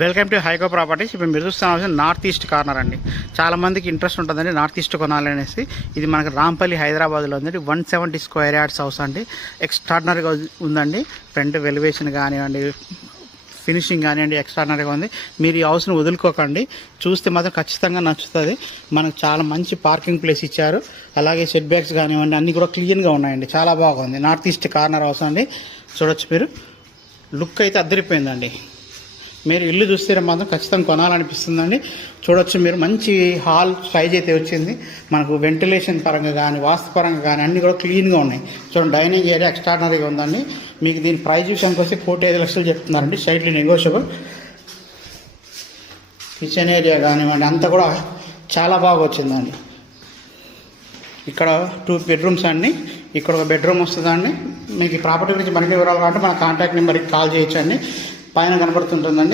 Welcome to హైకో properties. ఇప్పుడు మీరు చూస్తున్న నార్త్ ఈస్ట్ కార్నర్ అండి. చాలామందికి ఇంట్రెస్ట్ ఉంటుందండి నార్త్ ఈస్ట్ కొనాలనేసి. ఇది మనకి రాంపల్లి హైదరాబాద్లో ఉందండి. 170 స్క్వేర్ యార్డ్స్ హౌస్ అండి. ఎక్స్ట్రాడినరీగా ఉందండి. ఫ్రంట్ వెలివేషన్ కానివ్వండి, ఫినిషింగ్ కానివ్వండి ఎక్స్ట్రాడినరీగా ఉంది. మీరు ఈ హౌస్ని వదులుకోకండి, చూస్తే మాత్రం ఖచ్చితంగా నచ్చుతుంది. మనకు చాలా మంచి పార్కింగ్ ప్లేస్ ఇచ్చారు. అలాగే షెడ్ బ్యాగ్స్ కానివ్వండి అన్నీ కూడా క్లీన్గా ఉన్నాయండి. చాలా బాగుంది. నార్త్ ఈస్ట్ కార్నర్ హౌస్ అండి. చూడొచ్చు మీరు. లుక్ అయితే అద్దరిపోయిందండి. మీరు ఇల్లు చూస్తే మాత్రం ఖచ్చితంగా కొనాలనిపిస్తుందండి. చూడొచ్చు మీరు. మంచి హాల్ సైజ్ అయితే వచ్చింది. మనకు వెంటిలేషన్ పరంగా కానీ వాస్తు పరంగా కానీ అన్నీ కూడా క్లీన్గా ఉన్నాయి. చూడండి, డైనింగ్ ఏరియా ఎక్స్ట్రాడినరీగా ఉందండి. మీకు దీని ప్రైస్ విషయానికి వస్తే 45 లక్షలు చెప్తున్నారండి. Slightly negotiable. కిచెన్ ఏరియా కానివ్వండి అంతా కూడా చాలా బాగా వచ్చిందండి. ఇక్కడ 2 బెడ్రూమ్స్ అండి. ఇక్కడ ఒక బెడ్రూమ్ వస్తుందండి. మీకు ఈ ప్రాపర్టీ గురించి మరిన్ని వివరాలు కావాలంటే మన కాంటాక్ట్ నెంబర్కి కాల్ చేయొచ్చండి. పైన కనబడుతుంటుందండి.